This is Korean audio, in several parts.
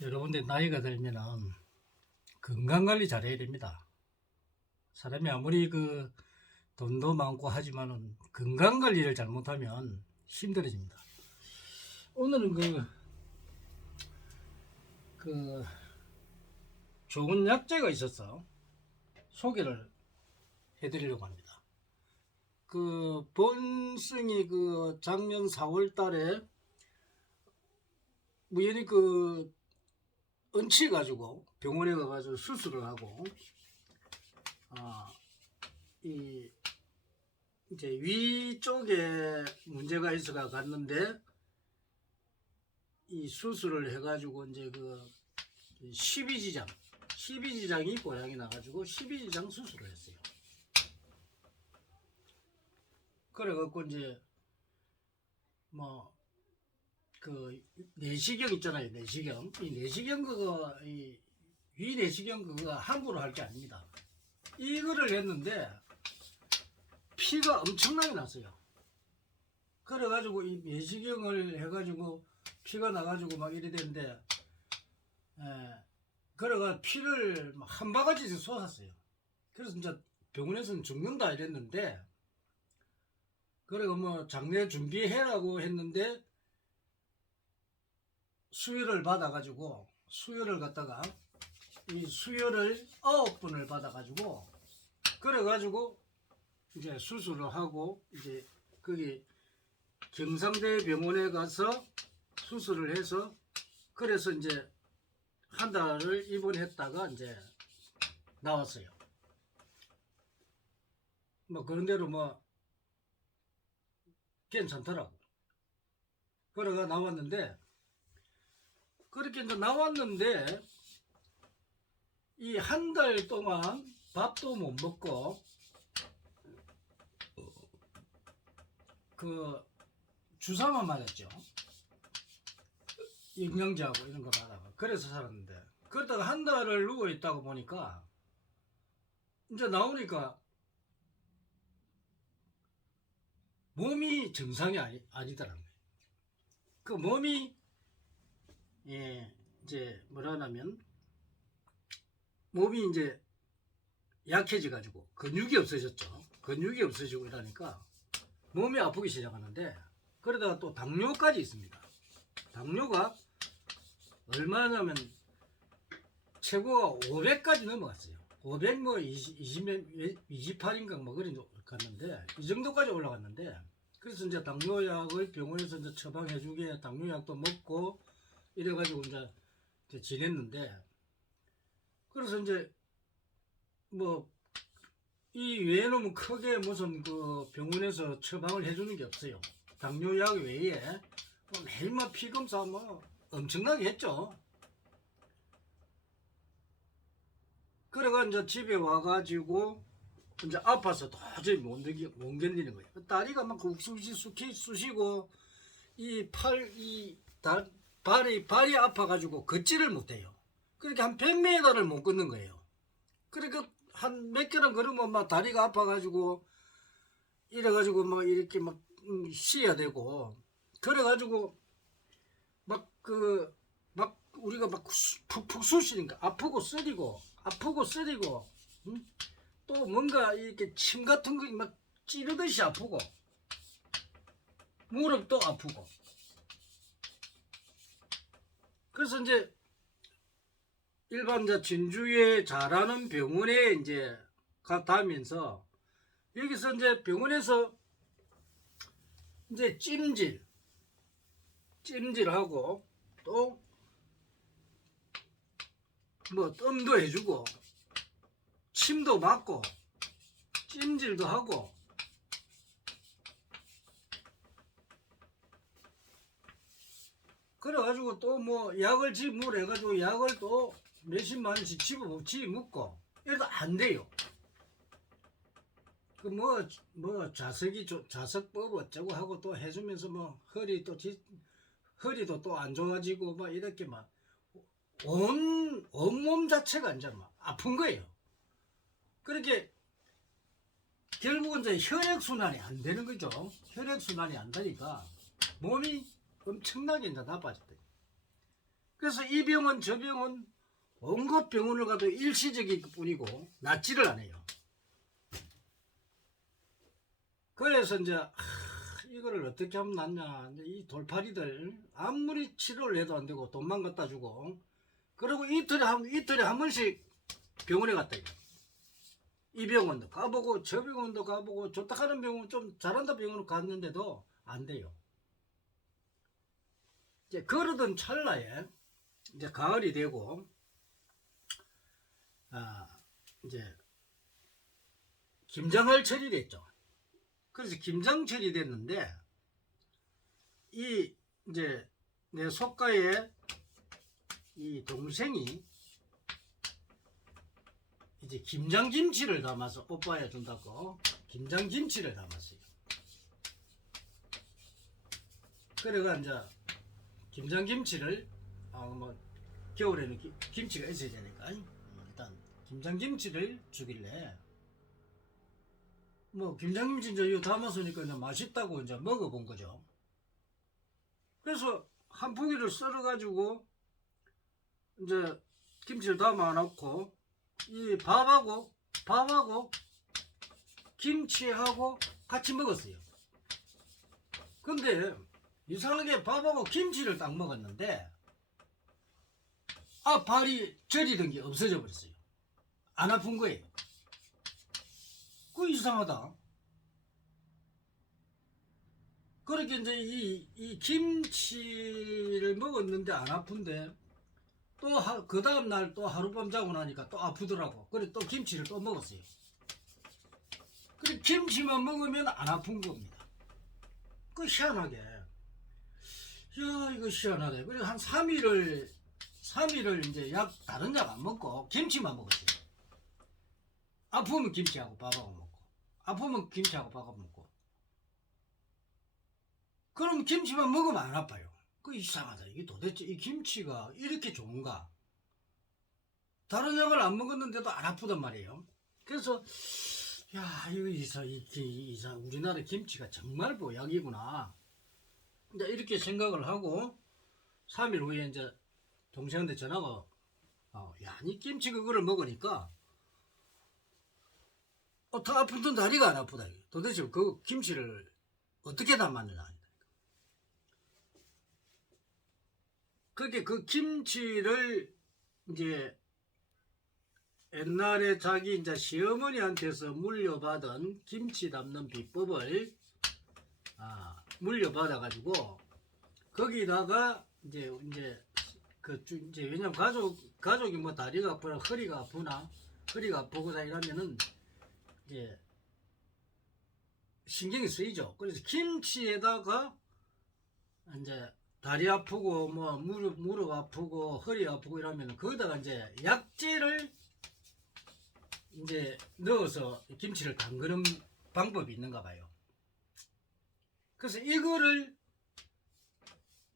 여러분들 나이가 들면은 건강관리 잘해야 됩니다. 사람이 아무리 돈도 많고 하지만은 건강관리를 잘못하면 힘들어집니다. 오늘은 그 좋은 약재가 있어서 소개를 해드리려고 합니다. 본승이 작년 4월 달에 우연히 얹혀가지고 병원에 가가지고 수술을 하고 이제 위쪽에 문제가 있어가 갔는데 이 수술을 해가지고 이제 12지장이 고장이 나가지고 12지장 수술을 했어요. 그래갖고 이제 내시경 있잖아요. 내시경. 이 내시경 위 내시경 함부로 할 게 아닙니다. 이거를 했는데 피가 엄청나게 났어요. 그래가지고 이 내시경을 해가지고 피가 나가지고 막 이래 되는데, 그래가 피를 한 바가지씩 쏟았어요. 그래서 진짜 병원에서는 죽는다 이랬는데, 그래가 장례 준비해라고 했는데, 수혈을 받아가지고, 수혈을 갖다가, 이 수혈을 9번을 받아가지고, 그래가지고, 이제 수술을 하고, 이제 거기 경상대 병원에 가서 수술을 해서, 그래서 이제 한 달을 입원했다가 이제 나왔어요. 그런 대로 괜찮더라고. 그래가 나왔는데, 그렇게 이제 나왔는데, 이 한 달 동안 밥도 못 먹고, 주사만 맞았죠. 영양제하고 이런 거 받아가. 그래서 살았는데, 그러다가 한 달을 누워 있다가 보니까, 이제 나오니까, 몸이 정상이 아니더라고요. 몸이, 이제 뭐라 하냐면, 몸이 이제 약해져가지고, 근육이 없어졌죠. 근육이 없어지고 이러니까, 몸이 아프기 시작하는데, 그러다가 또 당뇨까지 있습니다. 당뇨가 얼마냐면, 최고가 500까지 넘어갔어요. 500 28인가 그런 갔는데, 이 정도까지 올라갔는데, 그래서 이제 당뇨약을 병원에서 이제 처방해주게 당뇨약도 먹고 이래가지고 이제 지냈는데, 그래서 이제 이 외에는 크게 무슨 병원에서 처방을 해주는 게 없어요. 당뇨약 외에 매일만 피검사 엄청나게 했죠. 그래가 이제 집에 와가지고 이제 아파서 도저히 못 견디는 거예요. 다리가 막 쑤시고 발이 아파가지고 걷지를 못해요. 그렇게 한 100m를 못 걷는 거예요. 그러니까 한 몇 개를 걸으면 다리가 아파가지고 이래가지고 이렇게 쉬어야 되고, 그래가지고 우리가 푹푹 쑤시니까 아프고 쓰리고 응? 또 뭔가 이렇게 침 같은 거 찌르듯이 아프고, 무릎도 아프고. 그래서 이제 일반 진주에 잘하는 병원에 이제 가면서, 여기서 이제 병원에서 이제 찜질하고 또 뜸도 해주고 침도 맞고 찜질도 하고, 그래가지고 또 약을 집으로 해가지고 약을 또 몇십만 원씩 집어먹고 이래도 안 돼요. 자석법 어쩌고 하고 또 해주면서 허리도 또 안 좋아지고 이렇게 온몸 자체가 이제 아픈 거예요. 그렇게 결국은 이제 혈액순환이 안 되는 거죠. 혈액순환이 안 되니까 몸이 엄청나게 이제 나빠졌대요. 그래서 이 병은 저 병은 온갖 병원을 가도 일시적일 뿐이고 낫지를 않아요. 그래서 이제 이거를 어떻게 하면 낫냐. 이 돌팔이들 아무리 치료를 해도 안 되고 돈만 갖다 주고 그리고 이틀에 한 번씩 병원에 갔다 이거. 이 병원도 가보고 저 병원도 가보고 좋다 하는 병원 좀 잘한다 병원을 갔는데도 안 돼요. 이제 그러던 찰나에 이제 가을이 되고 이제 김장철이 됐죠. 그래서 김장철이 됐는데 이 이제 내 속가에 이 동생이 이제 김장김치를 담아서 오빠야 준다고 김장김치를 담았어요. 그래가 이제 김장김치를 뭐 겨울에는 김치가 있어야 되니까 일단 김장김치를 주길래 뭐 김장김치 이제 이거 담았으니까 이제 맛있다고 이제 먹어본 거죠. 그래서 한 포기를 썰어 가지고 이제 김치를 담아 놓고 이 밥하고 김치하고 같이 먹었어요. 근데 이상하게 밥하고 김치를 딱 먹었는데 발이 저리던 게 없어져 버렸어요. 안 아픈 거예요. 그 이상하다. 그렇게 이제 이 김치를 먹었는데 안 아픈데 또 그 다음날 또 하룻밤 자고 나니까 또 아프더라고. 그래 또 김치를 또 먹었어요. 그래 김치만 먹으면 안 아픈 겁니다. 그 희한하게. 야 이거 희한하네. 그래 한 3일을 이제 다른 약 안 먹고 김치만 먹었어요. 아프면 김치하고 밥하고 먹고 아프면 김치하고 밥하고 먹고 그럼 김치만 먹으면 안 아파요. 그 이상하다. 이게 도대체 이 김치가 이렇게 좋은가? 다른 약을 안 먹었는데도 안 아프단 말이에요. 그래서 야 이거 우리나라 김치가 정말 보약이구나. 이제 이렇게 생각을 하고 3일 후에 이제 동생한테 전화가 야 니 김치 그거를 먹으니까 더 아프던 다리가 안 아프다. 도대체 그 김치를 어떻게 담았느냐. 그렇게 그 김치를 이제 옛날에 자기 이제 시어머니한테서 물려받은 김치 담는 비법을 물려받아 가지고 거기다가 이제 왜냐면 가족이 뭐 다리가 아프나 허리가 아프고 다 이러면은 이제 신경이 쓰이죠. 그래서 김치에다가 이제 다리 아프고 뭐 무릎 아프고 허리 아프고 이러면 거기다가 이제 약재를 이제 넣어서 김치를 담그는 방법이 있는가 봐요. 그래서 이거를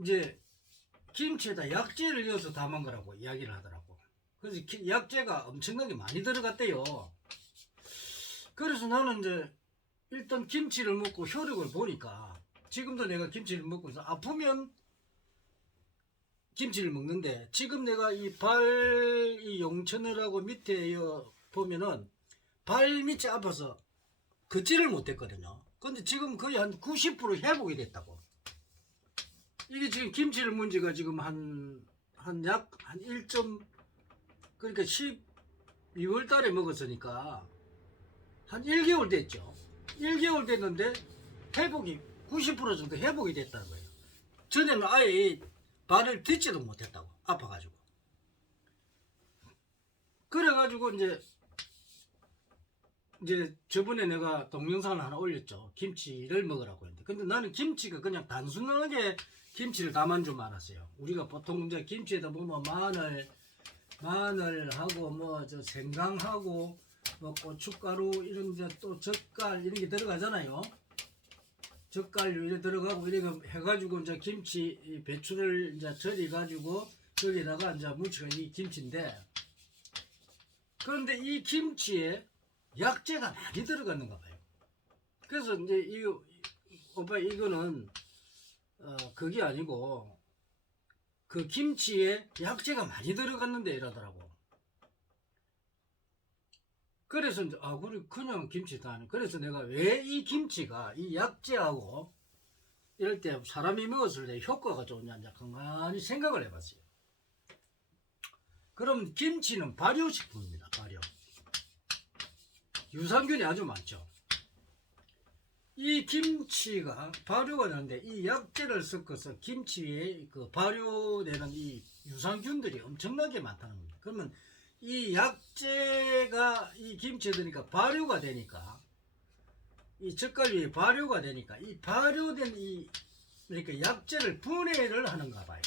이제 김치에다 약재를 넣어서 담은 거라고 이야기를 하더라고. 그래서 약재가 엄청나게 많이 들어갔대요. 그래서 나는 이제 일단 김치를 먹고 효력을 보니까 지금도 내가 김치를 먹고 있어. 아프면 김치를 먹는데 지금 내가 이 용천이라고 밑에 보면은 발 밑이 아파서 걷지를 못했거든요. 근데 지금 거의 한 90% 회복이 됐다고. 이게 지금 김치를 먹은 지가 지금 약 1. 그러니까 12월 달에 먹었으니까 한 1개월 됐죠. 1개월 됐는데 회복이 90% 정도 회복이 됐다는 거예요. 전에는 아예 발을 딛지도 못했다고. 아파가지고. 그래가지고 이제 저번에 내가 동영상을 하나 올렸죠. 김치를 먹으라고 했는데. 근데 나는 김치가 그냥 단순하게 김치를 담은 줄 알았어요. 우리가 보통 이제 김치에다 보면 마늘하고 뭐 저 생강하고 뭐 고춧가루 이런 이제 또 젓갈 이런 게 들어가잖아요. 젓갈 이래 들어가고 이래 해가지고 이제 김치 배추를 이제 절여가지고 거기다가 이제 무치가 이 김치인데 그런데 이 김치에 약재가 많이 들어갔는가 봐요. 그래서 이제 오빠 이거는 그게 아니고 그 김치에 약재가 많이 들어갔는데 이러더라고. 그래서 이제 그냥 김치도 아니. 그래서 내가 왜 이 김치가 이 약재하고 이럴 때 사람이 먹었을 때 효과가 좋냐 이제 간간히 생각을 해봤어요. 그럼 김치는 발효식품입니다. 발효. 유산균이 아주 많죠. 이 김치가 발효가 되는데 이 약재를 섞어서 김치에 그 발효되는 이 유산균들이 엄청나게 많다는 겁니다. 그러면 이 약재가 이 김치에 드니까 발효가 되니까 이 젓갈류에 발효가 되니까 이 발효된 이 그러니까 약재를 분해를 하는가 봐요.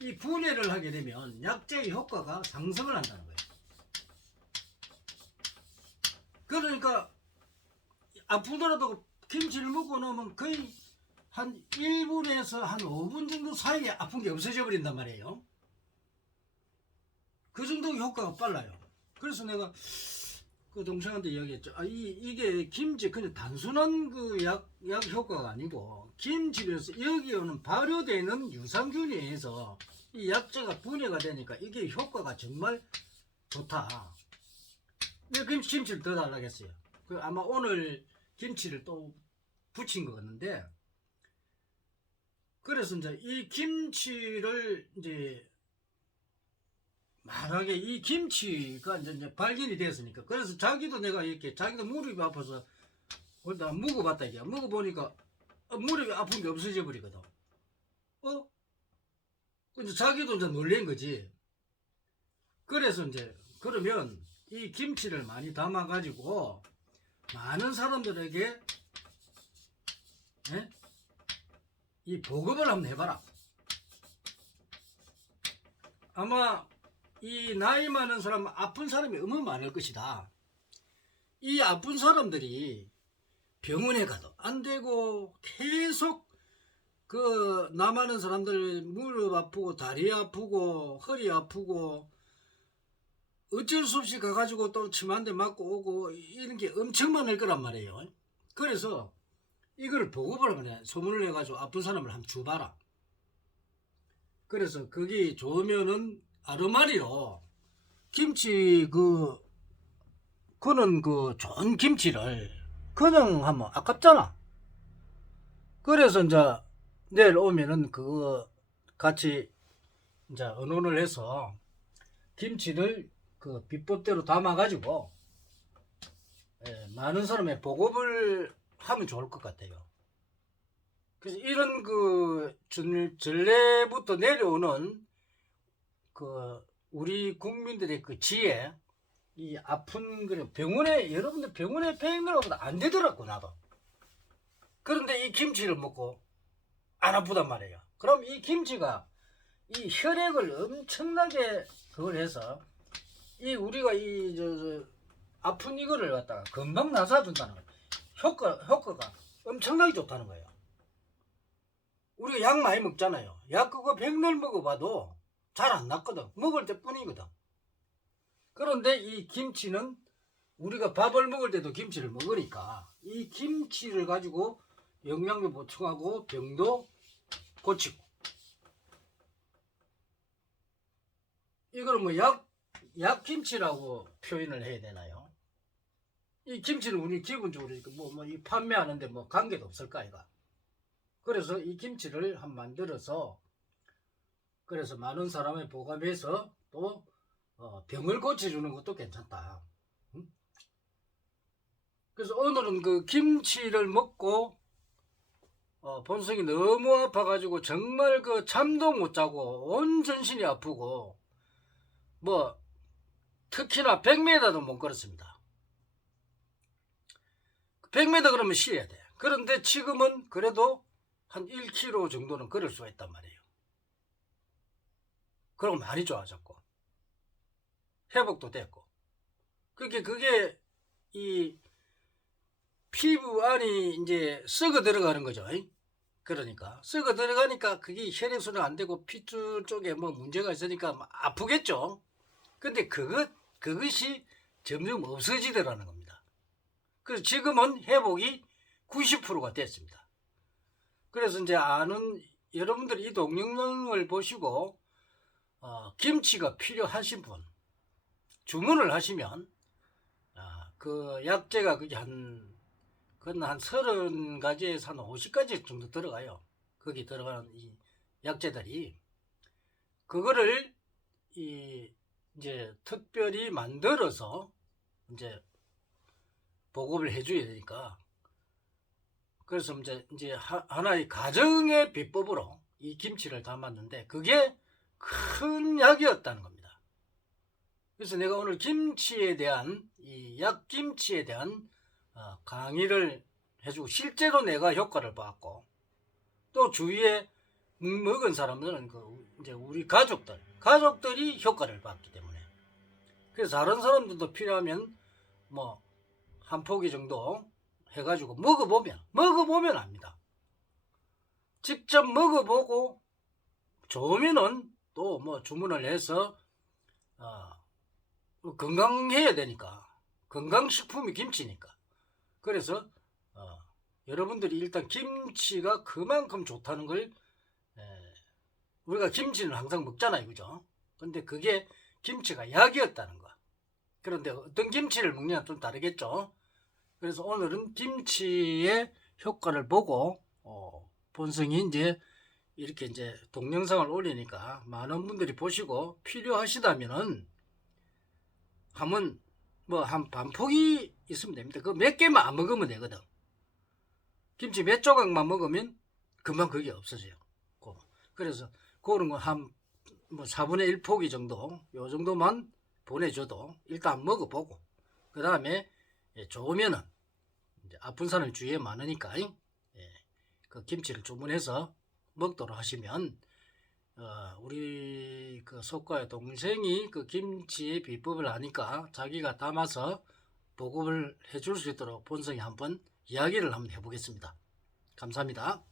이 분해를 하게 되면 약재의 효과가 상승을 한다는 거예요. 그러니까 아프더라도 김치를 먹고 나면 거의 한 1분에서 한 5분 정도 사이에 아픈 게 없어져 버린단 말이에요. 그 정도 효과가 빨라요. 그래서 내가 그 동생한테 이야기했죠. 이게 김치 그냥 단순한 그 약 효과가 아니고 김치에서 여기 오는 발효되는 유산균에 의해서 이 약재가 분해가 되니까 이게 효과가 정말 좋다. 내가 김치를 더 달라고 했어요. 아마 오늘 김치를 또 부친 것 같는데, 그래서 이제 이 김치를 이제 만약에 이 김치가 이제 발견이 됐으니까, 그래서 자기도 내가 이렇게 자기도 무릎이 아파서 거기다 먹어봤다 이게 먹어보니까 무릎이 아픈 게 없어져 버리거든. 근데 자기도 이제 놀란 거지. 그래서 이제 그러면 이 김치를 많이 담아 가지고 많은 사람들에게 이 보급을 한번 해봐라. 아마 이 나이 많은 사람, 아픈 사람이 너무 많을 것이다. 이 아픈 사람들이 병원에 가도 안 되고 계속 그 나 많은 사람들 무릎 아프고 다리 아프고 허리 아프고 어쩔 수 없이 가가지고 또 침 한 대 맞고 오고 이런 게 엄청 많을 거란 말이에요. 그래서 이걸 보급을 하면 소문을 해가지고 아픈 사람을 한번 줘봐라. 그래서 그게 좋으면은 아르마리로 김치 그는 그 좋은 김치를 그냥 하면 아깝잖아. 그래서 이제 내일 오면은 그거 같이 이제 의논을 해서 김치를 그 비법대로 담아가지고 많은 사람의 보급을 하면 좋을 것 같아요. 그래서 이런 그 전례부터 내려오는 그 우리 국민들의 그 지혜, 이 아픈 그래 병원에 여러분들 병원에 백내로도 안 되더라고 나도. 그런데 이 김치를 먹고 안 아프단 말이에요. 그럼 이 김치가 이 혈액을 엄청나게 그걸 해서 이 우리가 이 아픈 이거를 갖다가 금방 나사준다는 거예요. 효과가 엄청나게 좋다는 거예요. 우리가 약 많이 먹잖아요. 약 그거 백날 먹어봐도 잘 안 낫거든. 먹을 때 뿐이거든. 그런데 이 김치는 우리가 밥을 먹을 때도 김치를 먹으니까 이 김치를 가지고 영양도 보충하고 병도 고치고, 이걸 뭐 약김치라고 표현을 해야 되나요? 이 김치는 우리 기본적으로 이 판매하는데 뭐 관계도 없을까 이가. 그래서 이 김치를 한 만들어서 그래서 많은 사람에 보관해서 또 병을 고쳐주는 것도 괜찮다. 그래서 오늘은 그 김치를 먹고 본성이 너무 아파가지고 정말 그 잠도 못 자고 온 전신이 아프고 뭐 특히나 100m도 못 걸었습니다. 100m 그러면 쉬어야 돼. 그런데 지금은 그래도 한 1km 정도는 걸을 수가 있단 말이에요. 그리고 많이 좋아졌고 회복도 됐고, 그게 이 피부 안이 이제 썩어 들어가는 거죠. 그러니까 썩어 들어가니까 그게 혈액순환 안 되고 핏줄 쪽에 뭐 문제가 있으니까 아프겠죠. 근데 그것이 점점 없어지더라는 겁니다. 그래서 지금은 회복이 90%가 됐습니다. 그래서 이제 아는 여러분들이 이 동영상을 보시고 김치가 필요하신 분 주문을 하시면 그 약재가 그게 그건 한 30가지에서 한 50가지 정도 들어가요. 거기 들어가는 이 약재들이 그거를 이제 특별히 만들어서 이제 보급을 해줘야 되니까, 그래서 이제 하나의 가정의 비법으로 이 김치를 담았는데 그게 큰 약이었다는 겁니다. 그래서 내가 오늘 김치에 대한 이 약김치에 대한 강의를 해주고 실제로 내가 효과를 봤고 또 주위에 먹은 사람들은 이제 우리 가족들이 효과를 봤기 때문에, 그래서 다른 사람들도 필요하면 뭐 한 포기 정도 해가지고 먹어보면 압니다. 직접 먹어보고 좋으면은 또 뭐 주문을 해서 건강해야 되니까, 건강식품이 김치니까. 그래서 여러분들이 일단 김치가 그만큼 좋다는 걸, 우리가 김치는 항상 먹잖아요, 그죠? 근데 그게 김치가 약이었다는 거. 그런데 어떤 김치를 먹냐는 좀 다르겠죠. 그래서 오늘은 김치의 효과를 보고 본성이 이제 이렇게 이제 동영상을 올리니까 많은 분들이 보시고 필요하시다면은 한번 뭐 한 반 포기 있으면 됩니다. 그 몇 개만 안 먹으면 되거든. 김치 몇 조각만 먹으면 금방 그게 없어져요. 그래서 그런 거 한 뭐 4분의 1 포기 정도, 요 정도만 보내줘도 일단 먹어보고, 그 다음에 좋으면은 이제 아픈 사람이 주위에 많으니까 그 김치를 주문해서 먹도록 하시면, 우리 그 속과의 동생이 그 김치의 비법을 아니까 자기가 담아서 보급을 해줄 수 있도록 본성이 한번 이야기를 한번 해보겠습니다. 감사합니다.